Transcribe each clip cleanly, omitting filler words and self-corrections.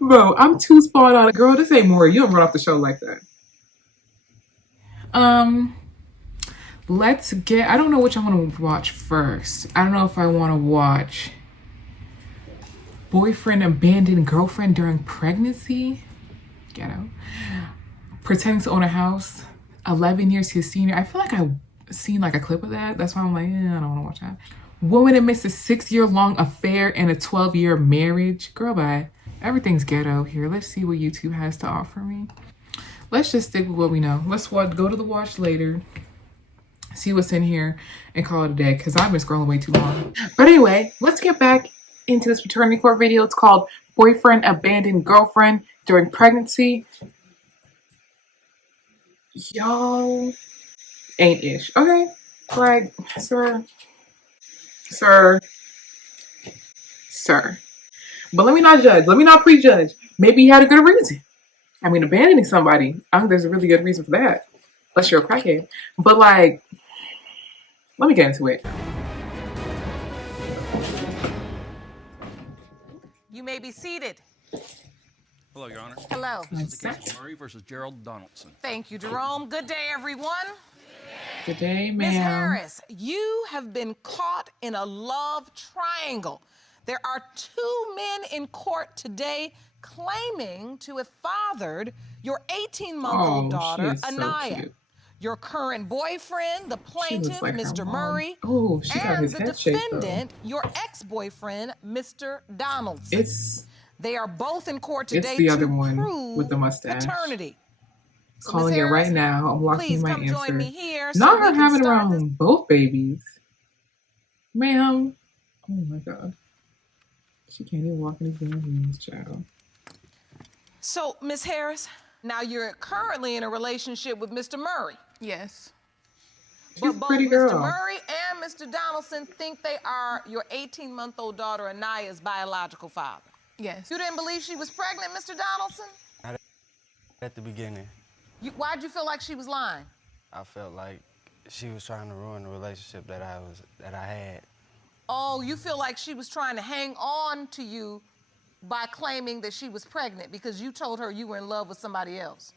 Bro, I'm too spot on. Girl, this ain't Maury. You don't run off the show like that. Let's get, I don't know which I want to watch first. I don't know if I want to watch Boyfriend Abandoned Girlfriend During Pregnancy. Ghetto. Pretending to Own a House. 11 Years to a Senior. I feel like I've seen like a clip of that. That's why I'm like, I don't want to watch that. Woman admits a 6-year-long affair and a 12-year marriage. Girl, bye. Everything's ghetto here. Let's see what YouTube has to offer me. Let's just stick with what we know. Let's go to the watch later, see what's in here, and call it a day, because I've been scrolling way too long. But anyway, let's get back into this paternity court video. It's called Boyfriend Abandoned Girlfriend During Pregnancy. Y'all ain't ish. Okay? Like, sir. But let me not judge. Let me not prejudge. Maybe he had a good reason. I mean, abandoning somebody, I think there's a really good reason for that. Unless you're a crackhead. But like, let me get into it. You may be seated. Hello, Your Honor. Hello. This is the case of Murray versus Gerald Donaldson. Thank you, Jerome. Good day, everyone. Good day, ma'am. Ms. Harris, you have been caught in a love triangle. There are 2 men in court today claiming to have fathered your 18-month-old daughter, Anaya. So your current boyfriend, the plaintiff, like Mr. Murray, and the defendant, your ex-boyfriend, Mr. Donaldson. They are both in court today it's the other one prove with the mustache. Paternity. So calling Harris, it right now. I'm locking my answer. Join me here Not her having around both babies. Ma'am. Oh my God. She can't even walk in these damn rooms, child. So, Miss Harris, now you're currently in a relationship with Mr. Murray. Yes. But both Mr. Murray and Mr. Donaldson think they are your 18-month-old daughter Anaya's biological father. Yes. You didn't believe she was pregnant, Mr. Donaldson? Not at the beginning. Why'd you feel like she was lying? I felt like she was trying to ruin the relationship that I had. Oh, you feel like she was trying to hang on to you by claiming that she was pregnant because you told her you were in love with somebody else.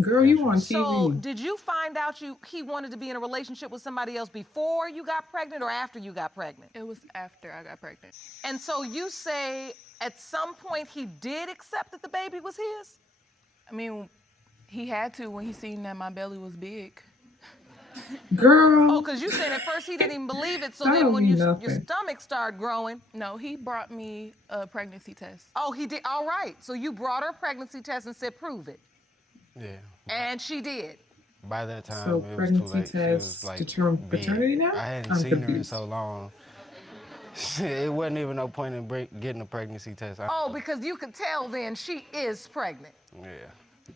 Girl, you on TV. So, did you find out he wanted to be in a relationship with somebody else before you got pregnant or after you got pregnant? It was after I got pregnant. And so you say at some point he did accept that the baby was his? I mean, he had to when he seen that my belly was big. Girl. Oh, because you said at first he didn't even believe it, so then when your stomach started growing. No, he brought me a pregnancy test. Oh, he did? All right. So you brought her a pregnancy test and said, prove it. Yeah. And she did. By that time, so it was too late. Pregnancy test like determine paternity now? I hadn't seen her in so long. It wasn't even no point in getting a pregnancy test. Oh, because you could tell then she is pregnant. Yeah.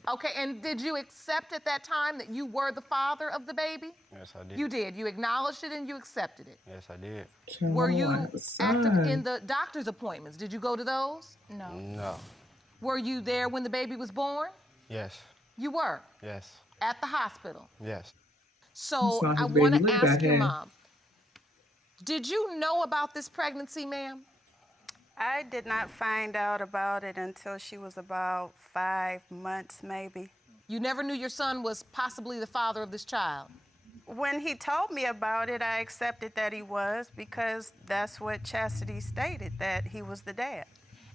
Okay, and did you accept at that time that you were the father of the baby? Yes, I did. You did. You acknowledged it and you accepted it. Yes, I did. Were you active in the doctor's appointments? Did you go to those? No. No. Were you there when the baby was born? Yes. You were? Yes. At the hospital? Yes. So I want to ask your mom, did you know about this pregnancy, ma'am? I did not find out about it until she was about 5 months, maybe. You never knew your son was possibly the father of this child? When he told me about it, I accepted that he was because that's what Chastity stated, that he was the dad.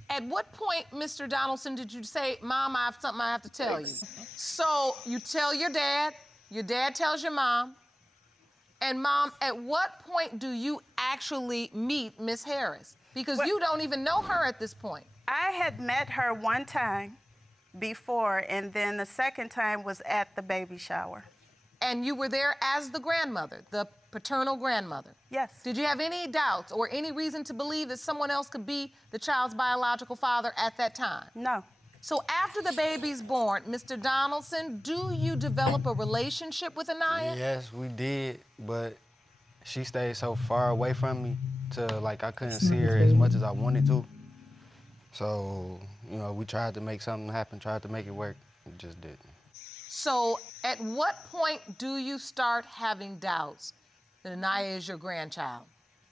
At what point, Mr. Donaldson, did you say, Mom, I have something I have to tell you? So you tell your dad tells your mom, and Mom, at what point do you actually meet Miss Harris? Because you don't even know her at this point. I had met her one time before, and then the second time was at the baby shower. And you were there as the grandmother, the paternal grandmother? Yes. Did you have any doubts or any reason to believe that someone else could be the child's biological father at that time? No. So after the baby's born, Mr. Donaldson, do you develop a relationship with Anaya? Yes, we did, but she stayed so far away from me to like I couldn't see her as much as I wanted to. So, you know, we tried to make something happen, tried to make it work, it just didn't. So at what point do you start having doubts that Anaya is your grandchild?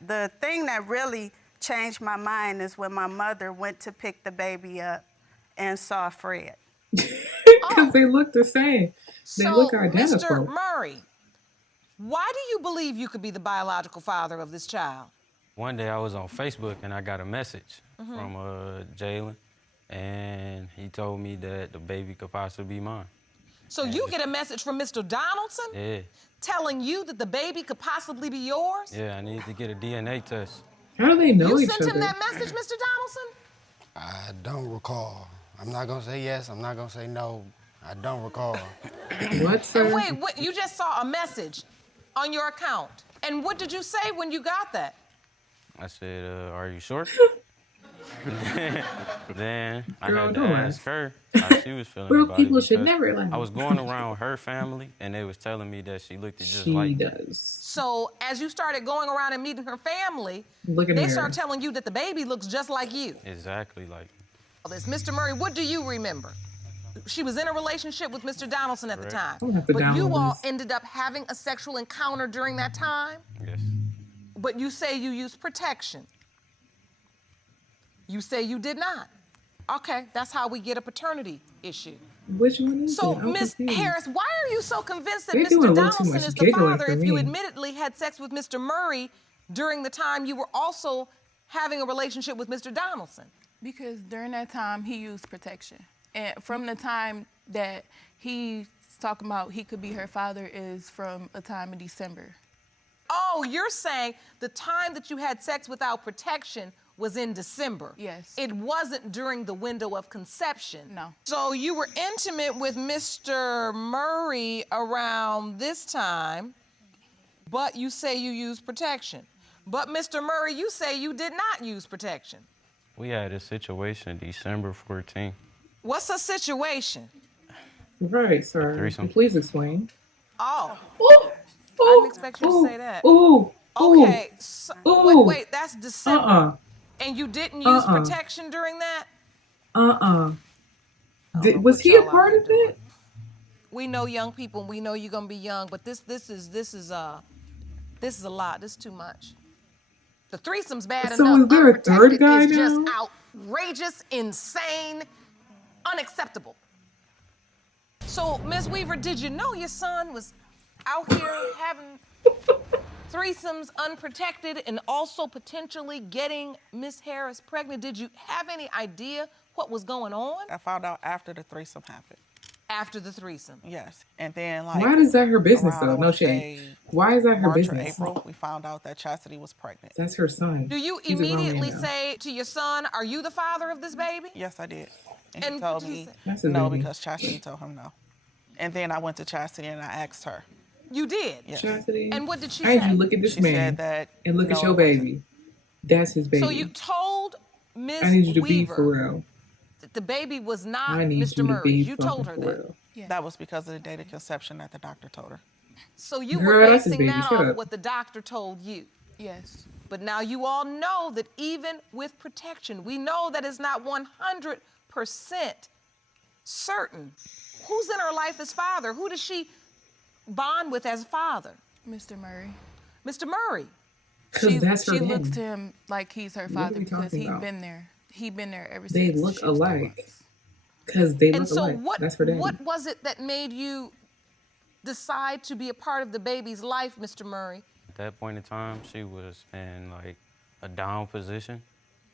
The thing that really changed my mind is when my mother went to pick the baby up, and saw Fred. Because they look the same. They So, look Mr. identical. Murray, why do you believe you could be the biological father of this child? One day I was on Facebook and I got a message from Jalen, and he told me that the baby could possibly be mine. So you get a message from Mr. Donaldson Yeah, telling you that the baby could possibly be yours? yeah, I need to get a DNA test. How do they know You each sent other? him that message, Mr. Donaldson? I don't recall. I'm not gonna say yes, I'm not gonna say no. I don't recall. What, sir? And wait, what, you just saw a message on your account. And what did you say when you got that? I said, are you sure? Then I Girl, had to don't ask her how she was feeling Real about people it. should because never lie. I was going around her family, and they was telling me that she looked just She like me. does. So as you started going around and meeting her family, Look at they her. start telling you that the baby looks just like you. Exactly like me. This, Mr. Murray, what do you remember? She was in a relationship with Mr. Donaldson at the time. I'm gonna have to But you download all this. ended up having a sexual encounter during that time? Yes. But you say you used protection. You say you did not. Okay, that's how we get a paternity issue. Which one is So, it? I'm Ms. confused. Harris, why are you so convinced that They're doing a Mr. little too Donaldson much is the giggling father for if you me. admittedly had sex with Mr. Murray during the time you were also having a relationship with Mr. Donaldson? Because during that time, he used protection. And from the time that he's talking about he could be her father is from a time in December. Oh, you're saying the time that you had sex without protection was in December. Yes. It wasn't during the window of conception. No. So you were intimate with Mr. Murray around this time, but you say you used protection. But Mr. Murray, you say you did not use protection. We had a situation December 14th. What's a situation? Right, sir. Threesome. Please explain. Oh, Ooh, I didn't expect you to say that. Ooh, Okay, so, Ooh. wait, that's December. Uh-uh. And you didn't use Uh-uh. protection during that? Was what he a y'all out part here of that? We know young people, and we know you're gonna be young, but this is a lot. This is too much. The threesome's bad So enough. is there a third Unprotected guy is just now? outrageous, insane, unacceptable. So, Ms. Weaver, did you know your son was out here having threesomes unprotected and also potentially getting Miss Harris pregnant? Did you have any idea what was going on I found out after the threesome happened. after the threesome? Yes. And then like Why is that her business around, I though? No wanna shade. say Why is that her March business? or April, we found out that Chastity was pregnant. That's her son. Do you He's a grown man immediately now. say to your son, are you the father of this baby? Yes, I did. And And he told what did he me say? That's his no baby. because Chastity told him no. And then I went to Chastity and I asked her. You did? Yes. Chastity. And what did she I need say? you to look at this She man said that and look at no, your it wasn't. baby. That's his baby. So you told Ms. I need you to be Weaver for real. that the baby was not I need Mr. you to Murray's. be You told her fucking for that. real. Yeah. That was because of the date of conception that the doctor told her. So you Girl, were that's his basing baby. that Shut off up. what the doctor told you. Yes. But now you all know that even with protection, we know that it's not 100% certain. Who's in her life as father? Who does she bond with as father? Mr. Murray. Mr. Murray. Because that's her She dad. looks to him like he's her What are father we because talking he's about? been there. He's been there ever They since. look she was two alike. months. Because they And look so alike. That's her daddy. what was it that made you decide to be a part of the baby's life, Mr. Murray? At that point in time, she was in like a down position.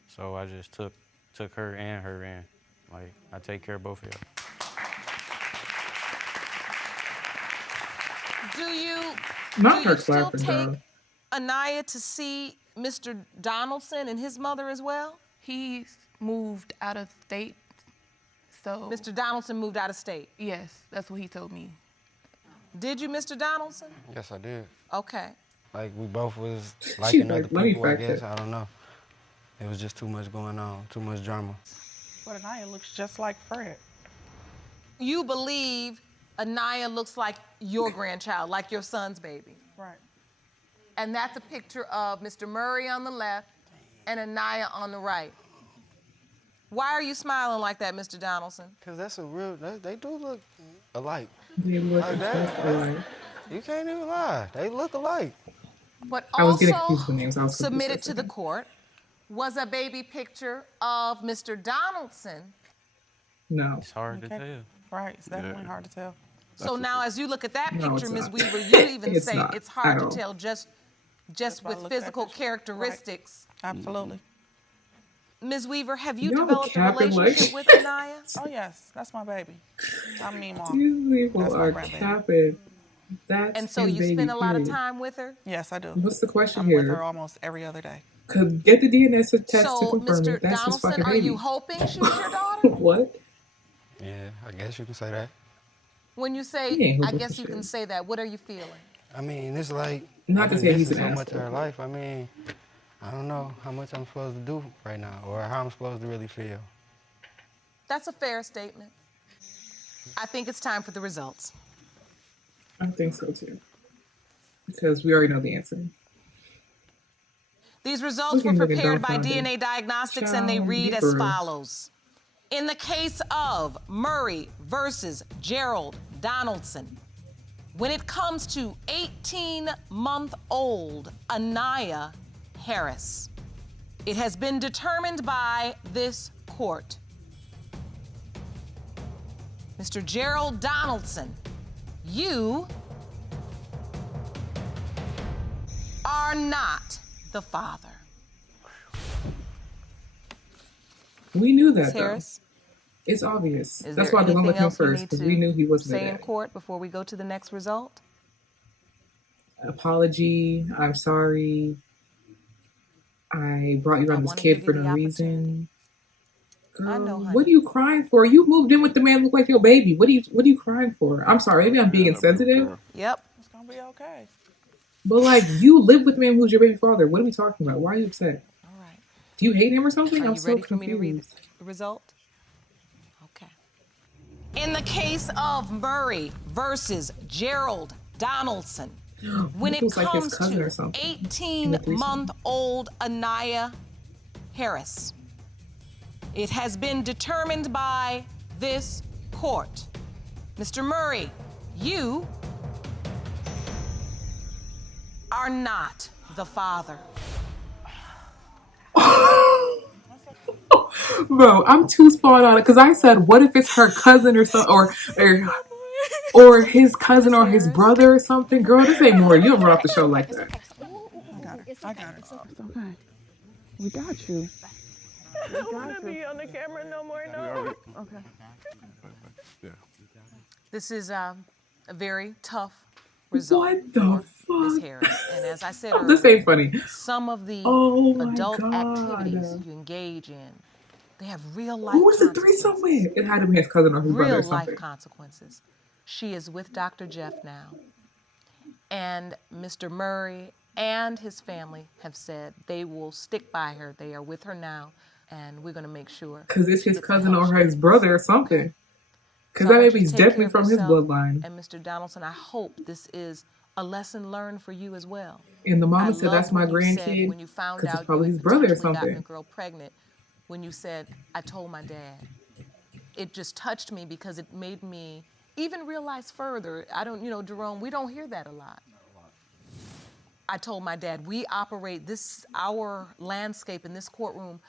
So I just took her in. Like, I take care of both of y'all. Do you, Not do her you still clapping, take girl. Anaya to see Mr. Donaldson and his mother as well? He's moved out of state. So, Mr. Donaldson moved out of state. yes, that's what he told me. Did you, Mr. Donaldson? Yes, I did. Okay. Like, we both was She's liking like, other let me people, I fact guess. check. I don't know. It was just too much going on, too much drama. But Anaya looks just like Fred. You believe Anaya looks like your grandchild, like your son's baby. Right. And that's a picture of Mr. Murray on the left and Anaya on the right. Why are you smiling like that, Mr. Donaldson? Because that's a real, they do look alike. They look Like just that. alike. You can't even lie. They look alike. But I was getting confused also with names. I was confused submitted for a to the second. court was a baby picture of Mr. Donaldson No. It's hard to Okay. tell. Right. It's definitely hard to tell. So now, as you look at that No, picture, it's Ms. not. Weaver, you even It's say not it's hard at to all. tell just why I with looked at physical picture. characteristics. Absolutely. Ms. Weaver, have you Y'all developed a capping like relationship with Anaya? Oh yes, that's my baby. I mean, mom. these people That's my are grandbaby. capping. That's And so his you baby, spend a lot of period. time with her? Yes, I do. What's the question I'm with her here? almost every other day. Could get the DNA test to So, confirm it. Mr. That's his Donaldson, fucking are you baby. hoping she's your daughter? What? Yeah, I guess you can say that. When you He say, ain't I hoping guess for you can shit. say that, what are you feeling? I mean, it's like Not I've to been say he's missing an so much of her asshole. life. I mean, I don't know how much I'm supposed to do right now or how I'm supposed to really feel. That's a fair statement. I think it's time for the results. I think so too. Because we already know the answer. These results Look were at him looking prepared by dumbfounded. DNA Diagnostics and they Child, read be as for real. follows. In the case of Murray versus Gerald Donaldson, when it comes to 18-month-old Anaya Harris, it has been determined by this court. Mr. Gerald Donaldson, you are not the father. We knew Ms. that though. Harris, It's obvious. is That's there why they went anything with him else we first, need because we knew he to wasn't say the in dad. court before we go to the next result? Apology. I'm sorry. I brought you I around this want to kid give for you no the opportunity. reason. I know, Girl, honey. what are you crying for? You moved in with the man who look like your baby. What are you crying for? I'm sorry, maybe I'm being insensitive, Yep. It's gonna be okay. but like you live with the man who's your baby father. What are we talking about? Why are you upset? All right. Do you hate him or something? Are I'm you so ready for me to read confused. the result? Okay. In the case of Murray versus Gerald Donaldson, when It it was like his comes cousin or to something in the threesome. 18-month-old Anaya Harris, it has been determined by this court. Mr. Murray, you are not the father. Bro, I'm too spot on it because I said, what if it's her cousin or something, or his cousin or his brother or something? Girl, this ain't more. You don't run off the show like that. I got her. It's okay. We got you. I don't want to be on the camera no more. No. Okay. This is a very tough result What the for Ms. fuck? Harris. And as I said This earlier, ain't funny. some of the Oh my adult God. activities you engage in, they have real life Who was the threesome consequences. with? It had to be his cousin or his brother or Real life something. consequences. She is with Dr. Jeff now. And Mr. Murray and his family have said they will stick by her. They are with her now, and we're going to make sure. Because it's she his gets the cousin help or she his needs. brother or something. Because So I that want you baby's to take care definitely of from his yourself. bloodline. And Mr. Donaldson, I hope this is a lesson learned for you as well. And the I mama said, that's loved my when you said, grandkid. when you found Because it's out you probably had his brother or potentially gotten a something. girl pregnant, when you said, I told my dad. It just touched me because it made me even realize further. I don't, Jerome, we don't hear that a lot. I told my dad, we operate this, our landscape in this courtroom,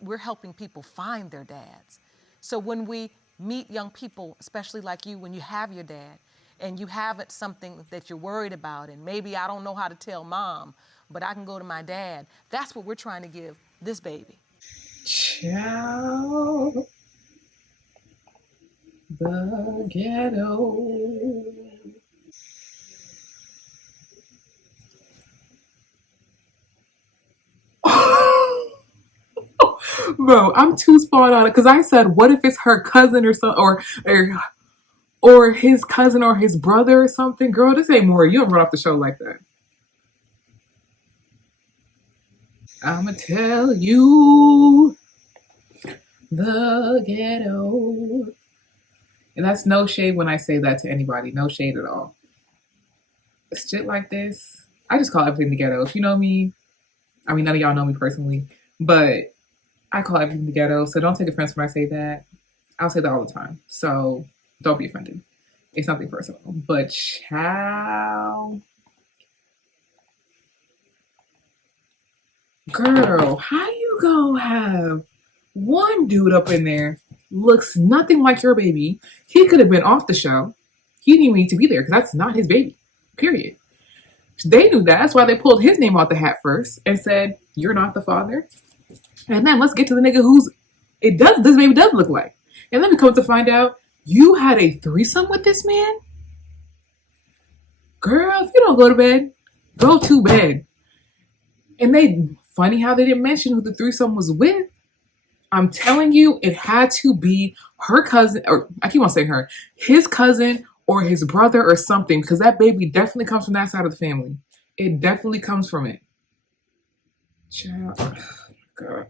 we're helping people find their dads. So when we meet young people, especially like you, when you have your dad, and you have something that you're worried about, and maybe I don't know how to tell mom, but I can go to my dad, that's what we're trying to give this baby. Ciao. The ghetto. Bro, I'm too spot on it because I said, what if it's her cousin or something, or his cousin or his brother or something? Girl, this ain't more. You don't run off the show like that. I'ma tell you the ghetto. And that's no shade when I say that to anybody. No shade at all. Shit like this, I just call everything the ghetto. If you know me, I mean, none of y'all know me personally, but I call everything the ghetto. So don't take offense when I say that. I'll say that all the time. So don't be offended. It's nothing personal. But child, girl, how you gonna have one dude up in there looks nothing like your baby. He could have been off the show. He didn't even need to be there because that's not his baby. Period. They knew that. That's why they pulled his name out the hat first and said, "You're not the father." And then let's get to the nigga this baby does look like. And then we come to find out you had a threesome with this man? Girl, if you don't go to bed, go to bed. And funny how they didn't mention who the threesome was with. I'm telling you, it had to be her cousin, or I keep on saying her, his cousin or his brother or something, because that baby definitely comes from that side of the family. It definitely comes from it. Child, oh God.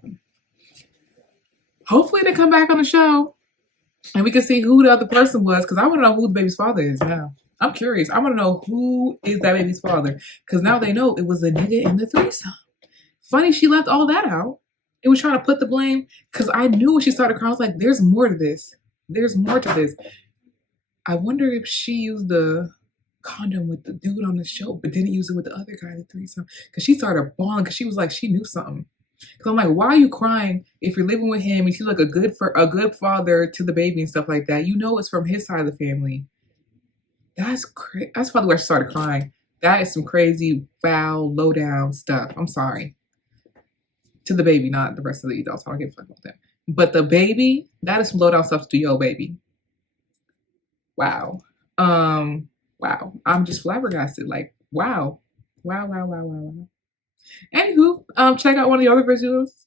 Hopefully they come back on the show and we can see who the other person was, because I want to know who the baby's father is now. I'm curious. I want to know who is that baby's father, because now they know it was the nigga in the threesome. Funny she left all that out. It was trying to put the blame, because I knew when she started crying, I was like, there's more to this. There's more to this. I wonder if she used the condom with the dude on the show, but didn't use it with the other guy, the threesome. Because she started bawling, because she was like, she knew something. Because I'm like, why are you crying if you're living with him and she's like a good father to the baby and stuff like that? You know it's from his side of the family. That's crazy. That's probably where she started crying. That is some crazy, foul, low down stuff. I'm sorry. To the baby, not the rest of the adults. I don't give a fuck about that. But the baby, that is some low down stuff to do, yo, baby. Wow. Wow. I'm just flabbergasted. Like, wow. Wow. Anywho, check out one of the other videos.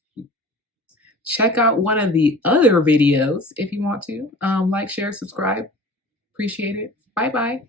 Check out one of the other videos if you want to. Like, share, subscribe. Appreciate it. Bye-bye.